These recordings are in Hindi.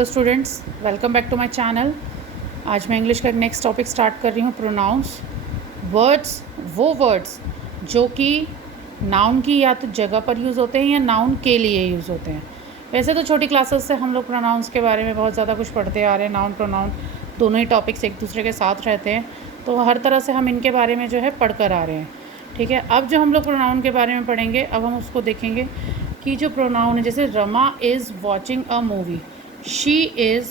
Hello students, welcome back to my channel. आज मैं इंग्लिश का एक नेक्स्ट टॉपिक स्टार्ट कर रही हूँ, प्रोनाउंस। वर्ड्स, वो वर्ड्स जो कि नाउन की या तो जगह पर यूज़ होते हैं या नाउन के लिए यूज़ होते हैं। वैसे तो छोटी क्लासेस से हम लोग प्रोनाउंस के बारे में बहुत ज़्यादा कुछ पढ़ते आ रहे हैं। नाउन प्रोनाउन दोनों ही टॉपिक्स एक दूसरे के साथ रहते हैं, तो हर तरह से हम इनके बारे में जो है पढ़ कर आ रहे हैं। ठीक है, अब जो हम लोग प्रोनाउन के बारे में पढ़ेंगे, अब हम उसको देखेंगे कि जो प्रोनाउन है, जैसे Rama is watching a movie, she is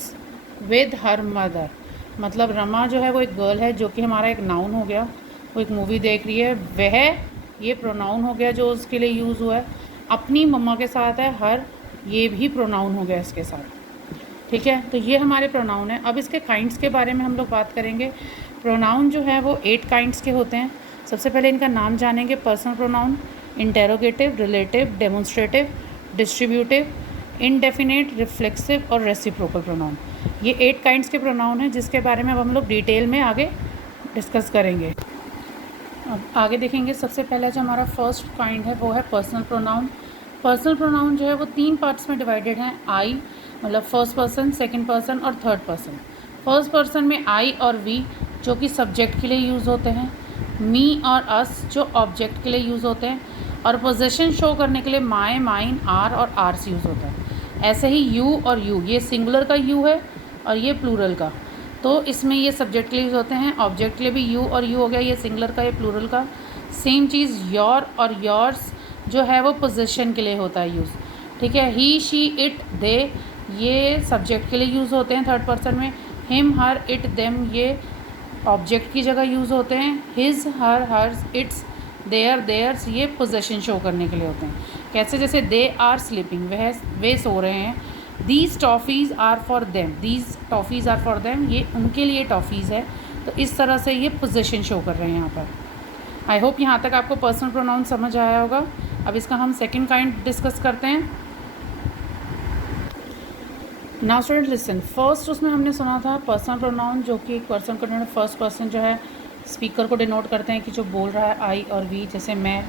with her mother. मतलब रमा जो है वो एक गर्ल है, जो कि हमारा एक नाउन हो गया। वो एक मूवी देख रही है, वह ये प्रोनाउन हो गया जो उसके लिए यूज़ हुआ है। अपनी मम्मा के साथ है हर, ये भी प्रोनाउन हो गया इसके साथ। ठीक है, तो ये हमारे प्रोनाउन है। अब इसके काइंड्स के बारे में हम लोग बात करेंगे। प्रोनाउन जो है वो 8 काइंड्स के होते हैं। सबसे पहले इनका नाम जानेंगे। Personal pronoun, interrogative, relative, demonstrative, distributive, indefinite, reflexive और रेसिप्रोकल प्रोनाउन। ये 8 काइंड्स के प्रोनाउन हैं, जिसके बारे में अब हम लोग डिटेल में आगे डिस्कस करेंगे। अब आगे देखेंगे। सबसे पहला जो हमारा फर्स्ट काइंड है वो है पर्सनल प्रोनाउन। पर्सनल प्रोनाउन जो है वो 3 पार्ट्स में डिवाइडेड हैं। आई मतलब फर्स्ट पर्सन, सेकंड पर्सन और थर्ड पर्सन। फर्स्ट पर्सन में आई और वी जो कि सब्जेक्ट के लिए यूज़ होते हैं, मी और अस जो ऑब्जेक्ट के लिए यूज़ होते हैं, और पोजेशन शो करने के लिए माय, माइन, आर और आर्स यूज़ होता है। ऐसे ही यू और यू, ये सिंगुलर का यू है और ये प्लूरल का, तो इसमें ये सब्जेक्ट के लिए यूज़ होते हैं। ऑब्जेक्ट के लिए भी यू और यू हो गया, ये सिंगुलर का, ये प्लूरल का। सेम चीज़ योर और योर्स जो है वो पोजीशन के लिए होता है यूज़। ठीक है, ही, शी, इट, दे ये सब्जेक्ट के लिए यूज़ होते हैं थर्ड पर्सन में। हिम, हर, इट, देम ये ऑब्जेक्ट की जगह यूज़ होते हैं। His, her, hers, its, their, theirs ये पोजेशन शो करने के लिए होते हैं। कैसे, जैसे दे आर स्लीपिंग, वे सो रहे हैं। These toffees are for them, these toffees are for them ये उनके लिए टॉफ़ीज़ है। तो इस तरह से ये पोजेशन शो कर रहे हैं यहाँ पर। आई होप यहाँ तक आपको पर्सनल प्रोनाउन समझ आया होगा। अब इसका हम सेकेंड काइंड डिस्कस करते हैं। नाउ स्टूडेंट लिसन, फर्स्ट उसमें हमने सुना था पर्सनल प्रोनाउन जो कि एक पर्सन को डिनोट, फर्स्ट पर्सन जो है स्पीकर को डिनोट करते हैं कि जो बोल रहा है। आई और वी, जैसे मैं,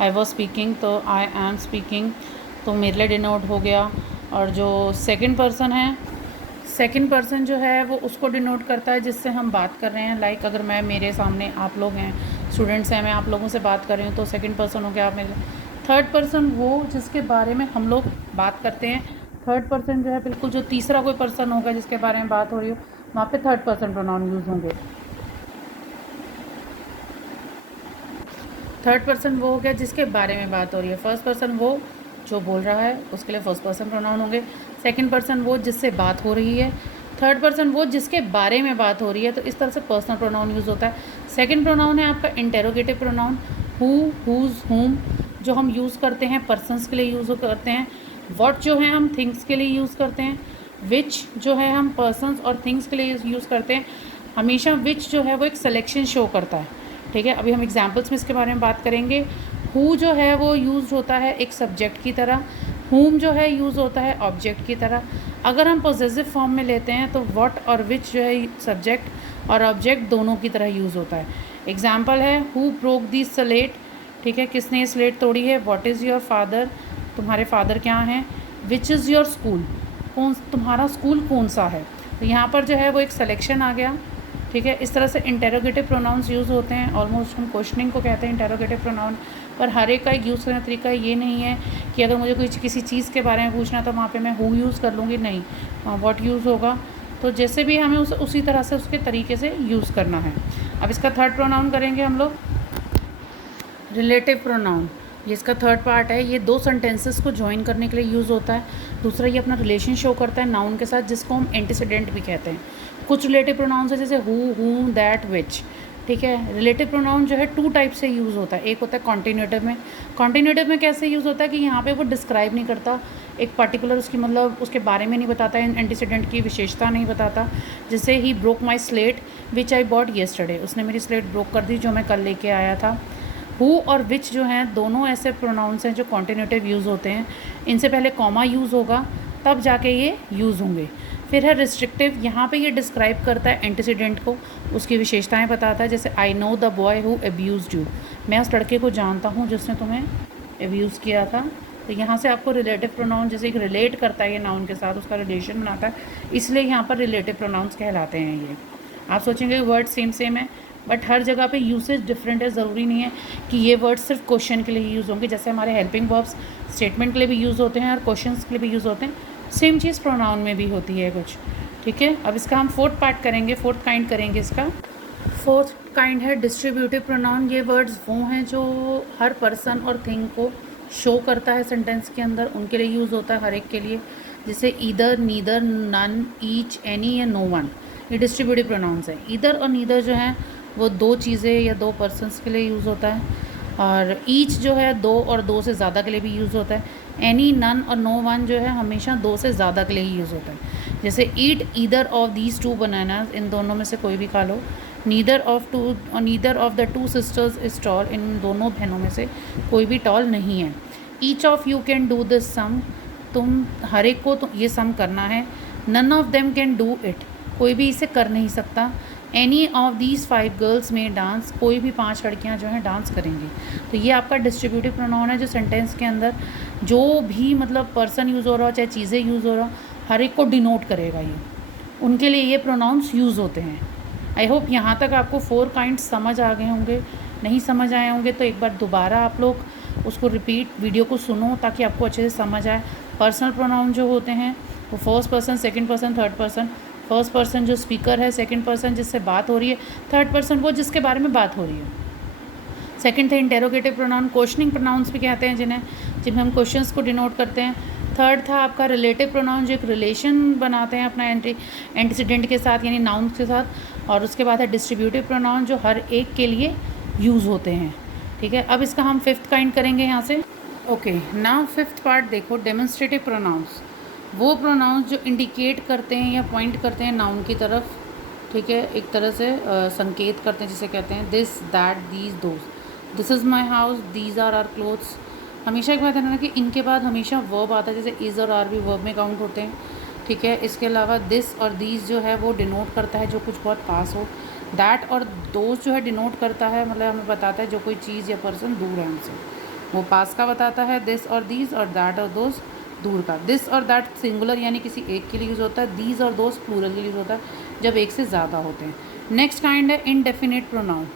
आई वॉज स्पीकिंग तो आई एम स्पीकिंग, तो मेरे लिए डिनोट हो गया। और जो सेकंड पर्सन है, सेकंड पर्सन जो है वो उसको डिनोट करता है जिससे हम बात कर रहे हैं। लाइक अगर मैं, मेरे सामने आप लोग हैं, स्टूडेंट्स हैं, मैं आप लोगों से बात कर रही हूँ, तो सेकंड पर्सन हो गया आप मेरे। थर्ड पर्सन वो जिसके बारे में हम लोग बात करते हैं। थर्ड पर्सन जो है बिल्कुल जो तीसरा कोई पर्सन होगा जिसके बारे में बात हो रही हो, वहाँ पे थर्ड पर्सन प्रोनाउन यूज़ होंगे। थर्ड पर्सन वो हो गया जिसके बारे में बात हो रही है। फर्स्ट पर्सन वो जो बोल रहा है, उसके लिए फर्स्ट पर्सन प्रोनाउन होंगे। सेकंड पर्सन वो जिससे बात हो रही है। थर्ड पर्सन वो जिसके बारे में बात हो रही है। तो इस तरह से पर्सनल प्रोनाउन यूज़ होता है। सेकंड प्रोनाउन है आपका इंटेरोगेटिव प्रोनाउन, हु, हुज़, हुम जो हम यूज़ करते हैं पर्सनस के लिए यूज़ करते हैं। व्हाट जो है हम थिंग्स के लिए यूज़ करते हैं। विच जो है हम पर्सनस और थिंग्स के लिए यूज़ करते हैं। हमेशा विच जो है वो एक सिलेक्शन शो करता है। ठीक है, अभी हम एग्जाम्पल्स में इसके बारे में बात करेंगे। हु जो है वो यूज़ होता है एक सब्जेक्ट की तरह, हुम जो है यूज़ होता है ऑब्जेक्ट की तरह। अगर हम पोजेसिव फॉर्म में लेते हैं तो व्हाट और विच जो है सब्जेक्ट और ऑब्जेक्ट दोनों की तरह यूज़ होता है। एग्जाम्पल है हु ब्रोक दी स्लेट, ठीक है, किसने ये स्लेट तोड़ी है। व्हाट इज़ योर फादर, तुम्हारे फादर क्या हैं। विच इज़ योर स्कूल, कौन तुम्हारा स्कूल कौन सा है। तो यहाँ पर जो है वो एक सिलेक्शन आ गया। ठीक है, इस तरह से इंटेरोगेटिव प्रोनाउंस यूज़ होते हैं। ऑलमोस्ट हम क्वेश्चनिंग को कहते हैं इंटेरोगेटिव प्रोनाउन, पर हर एक का एक यूज़ करने का तरीका ये नहीं है कि अगर मुझे कोई किसी चीज़ के बारे में पूछना तो वहाँ पे मैं हु यूज़ कर लूँगी, नहीं, व्हाट यूज़ होगा। तो जैसे भी हमें उसी तरह से उसके तरीके से यूज़ करना है। अब इसका थर्ड प्रोनाउन करेंगे हम लोग, रिलेटिव प्रोनाउन। ये इसका थर्ड पार्ट है। ये 2 सेंटेंसेस को ज्वाइन करने के लिए यूज़ होता है। दूसरा, ये अपना रिलेशन शो करता है नाउन के साथ, जिसको हम एंटीसीडेंट भी कहते हैं। कुछ रिलेटिव प्रोनाउंस है जैसे हु, हूम, दैट, विच। ठीक है, रिलेटिव प्रोनाउन जो है 2 टाइप से यूज़ होता है। एक होता है कॉन्टिन्यूटिव में। कॉन्टिन्यूटिव में कैसे यूज़ होता है कि यहाँ पे वो डिस्क्राइब नहीं करता एक पर्टिकुलर, उसकी मतलब उसके बारे में नहीं बताता, एंटीसीडेंट की विशेषता नहीं बताता। जैसे he broke my slate which I bought yesterday, उसने मेरी स्लेट ब्रोक कर दी जो मैं कल लेके आया था। हु और विच जो हैं दोनों ऐसे प्रोनाउंस हैं जो कॉन्टिन्यूटिव यूज़ होते हैं। इनसे पहले कॉमा यूज़ होगा तब जाके ये यूज़ होंगे। फिर है रिस्ट्रिक्टिव, यहाँ पे ये डिस्क्राइब करता है एंटीसीडेंट को, उसकी विशेषताएं बताता है। जैसे I know the boy who abused you, मैं उस लड़के को जानता हूँ जिसने तुम्हें अब्यूज़ किया था। तो यहाँ से आपको रिलेटिव प्रोनाउन जैसे एक रिलेट करता है ये नाउन के साथ, उसका रिलेशन बनाता है, इसलिए यहाँ पर रिलेटिव प्रोनाउंस कहलाते हैं ये। आप सोचेंगे वर्ड सेम है, बट हर जगह पे यूसेज डिफरेंट है। ज़रूरी नहीं है कि ये वर्ड सिर्फ क्वेश्चन के लिए ही यूज़ होंगे। जैसे हमारे हेल्पिंग वर्ब्स स्टेटमेंट के लिए भी यूज़ होते हैं और क्वेश्चंस के लिए भी यूज़ होते हैं, सेम चीज़ प्रोनाउन में भी होती है कुछ। ठीक है, अब इसका हम फोर्थ पार्ट करेंगे, फोर्थ काइंड करेंगे इसका। फोर्थ काइंड है डिस्ट्रीब्यूटिव प्रोनाउन। ये वर्ड्स वो हैं जो हर पर्सन और थिंग को शो करता है सेंटेंस के अंदर, उनके लिए यूज़ होता है हर एक के लिए। जैसे either, neither, none, each, any या नो वन, ये डिस्ट्रीब्यूटिव प्रोनाउंस है। ईदर और नीदर जो हैं वो दो चीज़ें या दो पर्सन्स के लिए यूज़ होता है, और ईच जो है दो और दो से ज़्यादा के लिए भी यूज़ होता है। एनी, नन और नो वन जो है हमेशा दो से ज़्यादा के लिए ही यूज़ होता है। जैसे eat either of these two bananas, इन दोनों में से कोई भी खा लो। Neither of the two sisters is tall, इन दोनों बहनों में से कोई भी टॉल नहीं है। Each of you can do this sum, तुम हर एक को तो ये सम करना है। None of them can do it, कोई भी इसे कर नहीं सकता। एनी ऑफ दीज 5 गर्ल्स में डांस, कोई भी 5 लड़कियां जो हैं डांस करेंगी। तो ये आपका डिस्ट्रीब्यूटिव प्रोनाउन है जो सेंटेंस के अंदर जो भी मतलब पर्सन यूज़ हो रहा हो चाहे चीज़ें यूज़ हो रहा हो, हर एक को डिनोट करेगा ये, उनके लिए ये प्रोनाउंस यूज़ होते हैं। आई होप यहाँ तक आपको 4 काइंड्स समझ आ गए होंगे। नहीं समझ आए होंगे तो एक बार दोबारा आप लोग उसको रिपीट वीडियो को सुनो ताकि आपको अच्छे से समझ आए। पर्सनल प्रोनाउन जो होते हैं वो first person, second person, third person. First person जो स्पीकर है, सेकंड पर्सन जिससे बात हो रही है, थर्ड पर्सन वो जिसके बारे में बात हो रही है। सेकंड थे इंटेरोगेटिव प्रोनाउन, क्वेश्चनिंग प्रोनाउंस भी कहते हैं जिनमें हम क्वेश्चंस को डिनोट करते हैं। थर्ड था आपका रिलेटिव प्रोनाउन जो एक रिलेशन बनाते हैं अपना एंटीसीडेंट के साथ यानी नाउन के साथ। और उसके बाद है डिस्ट्रीब्यूटिव प्रोनाउन जो हर एक के लिए यूज़ होते हैं। ठीक है, अब इसका हम फिफ्थ काइंड करेंगे यहाँ से। ओके, नाउ फिफ्थ पार्ट देखो, डेमोन्स्ट्रेटिव प्रोनाउंस। वो प्रोनाउंस जो इंडिकेट करते हैं या पॉइंट करते हैं नाउन की तरफ। ठीक है, एक तरह से संकेत करते हैं, जिसे कहते हैं this, that, these, those. This is my house, these are are clothes. हमेशा एक बात है ना कि इनके बाद हमेशा वर्ब आता है, जैसे इज़ और आर भी वर्ब में काउंट होते हैं। ठीक है, इसके अलावा दिस और दीज जो है वो डिनोट करता है जो कुछ बहुत पास हो। दैट और दोज जो है डिनोट करता है, मतलब हमें बताता है जो कोई चीज़ या पर्सन दूर है हमसे, वो पास का बताता है। दिस और दीज, और दैट और दोज दूर का। दिस और दैट सिंगुलर यानी किसी एक के लिए यूज़ होता है। दीज और दोज प्लूरल के लिए यूज़ होता है जब एक से ज़्यादा होते हैं। नेक्स्ट काइंड है इनडेफिनिट प्रोनाउन।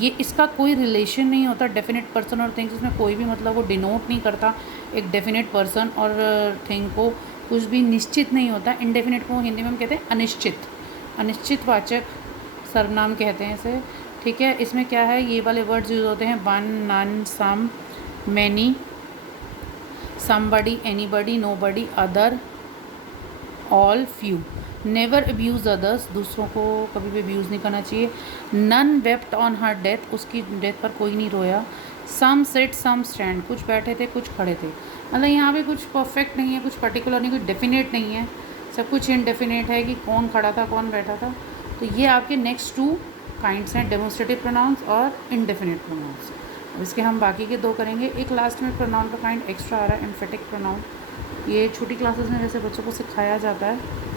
ये इसका कोई रिलेशन नहीं होता डेफिनेट पर्सन और थिंग्स, इसमें कोई भी मतलब वो डिनोट नहीं करता एक डेफिनेट पर्सन और थिंग को, कुछ भी निश्चित नहीं होता। इनडेफिनेट को हिंदी में हम कहते हैं अनिश्चित, अनिश्चितवाचक सर्वनाम कहते हैं इसे। ठीक है, इसमें क्या है, ये वाले वर्ड्स यूज़ होते हैं one, none, some, many, somebody, anybody, nobody, other, all, few. Never abuse others, दूसरों को कभी भी अब्यूज़ नहीं करना चाहिए। None wept on her death, उसकी डेथ पर कोई नहीं रोया। सम सिट, सम स्टैंड, कुछ बैठे थे कुछ खड़े थे। मतलब यहाँ पे कुछ परफेक्ट नहीं है, कुछ पर्टिकुलर नहीं, कुछ डेफिनेट नहीं है, सब कुछ इनडेफिनेट है कि कौन खड़ा था कौन बैठा था। तो ये आपके नेक्स्ट 2 काइंड्स हैं, डेमोन्स्ट्रेटिव प्रोनाउंस और इनडेफिनेट प्रोनाउंस। अब इसके हम बाकी के 2 करेंगे। एक लास्ट में प्रोनाउन का काइंड एक्स्ट्रा आ रहा है, एम्फेटिक प्रोनाउन। ये छोटी क्लासेस में वैसे बच्चों को सिखाया जाता है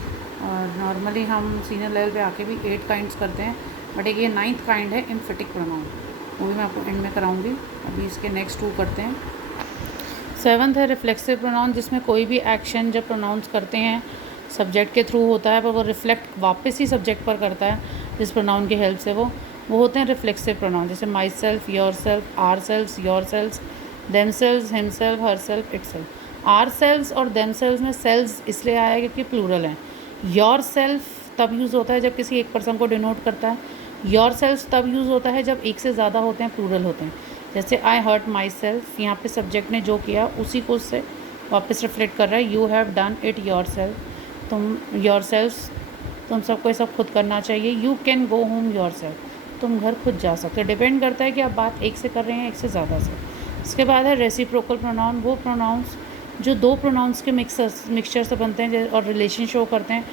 और नॉर्मली हम सीनियर लेवल पे आके भी 8 काइंड्स करते हैं, बट एक ये 9th काइंड है एम्फेटिक प्रोनाउन, वो भी मैं आपको एंड में कराऊंगी। अभी इसके नेक्स्ट 2 करते हैं। 7th है रिफ्लेक्सिव प्रोनाउन, जिसमें कोई भी एक्शन जब प्रोनाउंस करते हैं सब्जेक्ट के थ्रू होता है, पर वो रिफ्लेक्ट वापस ही सब्जेक्ट पर करता है जिस प्रोनाउन की हेल्प से वो होते हैं रिफ्लेक्सिव प्रोनाउन। जैसे my self, your self, our self, your self, them self, him self, her self, it self. Our self और देम सेल्फ में सेल्स इसलिए आया क्योंकि प्लूरल हैं। योर सेल्फ तब यूज़ होता है जब किसी एक पर्सन को डिनोट करता है। योर सेल्फ तब यूज़ होता है जब एक से ज़्यादा होते हैं, प्लूरल होते हैं। जैसे आई हर्ट माई सेल्फ, यहाँ पे सब्जेक्ट ने जो किया उसी को उससे वापस रिफ्लेक्ट कर रहा है। You have done it your self, तुम योर सेल्फ, तुम सबको ये सब खुद करना चाहिए। You can go home your self, तुम घर खुद जा सकते हो। डिपेंड करता है कि आप बात एक से कर रहे हैं एक से ज़्यादा से। इसके बाद है रेसिप्रोकल प्रोनाउन, वो प्रोनाउंस जो 2 प्रोनाउंस के मिक्सचर से बनते हैं और रिलेशन शो करते हैं।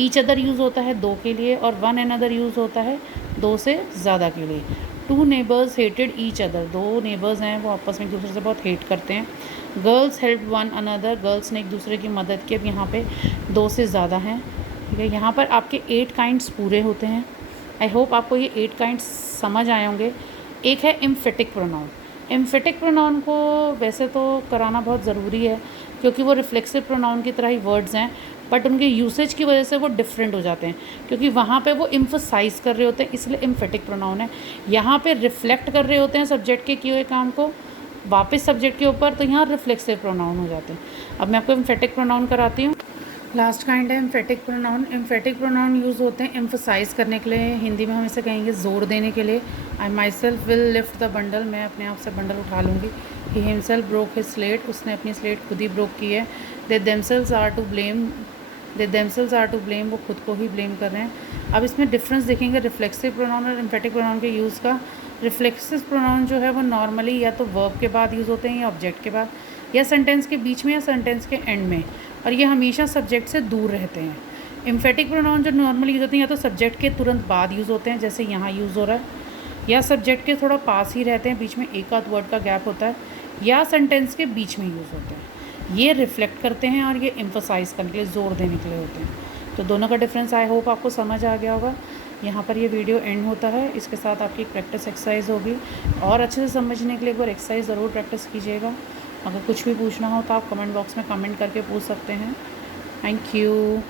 ईच अदर यूज़ होता है 2 के लिए और वन एनदर यूज़ होता है 2 से ज़्यादा के लिए। 2 neighbours hated each other, 2 neighbours हैं वो आपस में एक दूसरे से बहुत हेट करते हैं। Girls help one another, girls ने एक दूसरे की मदद की। अब यहाँ पे 2 से ज़्यादा हैं। ठीक है, यहाँ पर आपके 8 काइंड्स पूरे होते हैं। आई होप आपको ये 8 काइंड्स समझ आए होंगे। एक है एम्फेटिक प्रोनाउन, एम्फेटिक प्रोनाउन को वैसे तो कराना बहुत ज़रूरी है क्योंकि वो रिफ्लेक्सिव प्रोनाउन की तरह ही वर्ड्स हैं, बट उनके यूसेज की वजह से वो डिफरेंट हो जाते हैं क्योंकि वहाँ पे वो एम्फसाइज कर रहे होते हैं, इसलिए एम्फेटिक प्रोनाउन है। यहाँ पे रिफ्लेक्ट कर रहे होते हैं सब्जेक्ट के किए हुए काम को वापस सब्जेक्ट के ऊपर, तो यहाँ रिफ्लेक्सिव प्रोनाउन हो जाते हैं। अब मैं आपको एम्फेटिक प्रोनाउन कराती हूँ। लास्ट काइंड है emphatic pronoun. Emphatic pronoun use होते हैं एम्फसाइज करने के लिए, हिंदी में हम इसे कहेंगे जोर देने के लिए। I myself will lift the bundle, मैं अपने आप से बंडल उठा लूँगी। He himself broke his slate, उसने अपनी स्लेट खुद ही ब्रोक की है। They themselves are to blame, they themselves are to blame, वो खुद को ही ब्लेम कर रहे हैं। अब इसमें डिफरेंस देखेंगे रिफ्लेक्सिव प्रोनाउन और एम्फेटिक प्रोनाउन के यूज़ का। रिफ्लेक्सिव प्रोनाउन जो है वो नॉर्मली या तो वर्ब के बाद यूज़ होते हैं या ऑब्जेक्ट के बाद, या सेंटेंस के बीच में या सेंटेंस के एंड में, और ये हमेशा सब्जेक्ट से दूर रहते हैं। एम्फेटिक प्रोनाउन जो नॉर्मली यूज़ होते हैं या तो सब्जेक्ट के तुरंत बाद यूज़ होते हैं, जैसे यहाँ यूज़ हो रहा है, या सब्जेक्ट के थोड़ा पास ही रहते हैं, बीच में एक आध वर्ड का गैप होता है, या सेंटेंस के बीच में यूज़ होते हैं। ये रिफ्लेक्ट करते हैं और ये एम्फसाइज करने के लिए, जोर देने के लिए होते हैं। तो दोनों का डिफरेंस आई होप आपको समझ आ गया होगा। यहाँ पर ये वीडियो एंड होता है, इसके साथ आपकी प्रैक्टिस एक्सरसाइज होगी, और अच्छे से समझने के लिए एक बार एक्सरसाइज ज़रूर प्रैक्टिस कीजिएगा। अगर कुछ भी पूछना हो तो आप कमेंट बॉक्स में कमेंट करके पूछ सकते हैं। Thank you.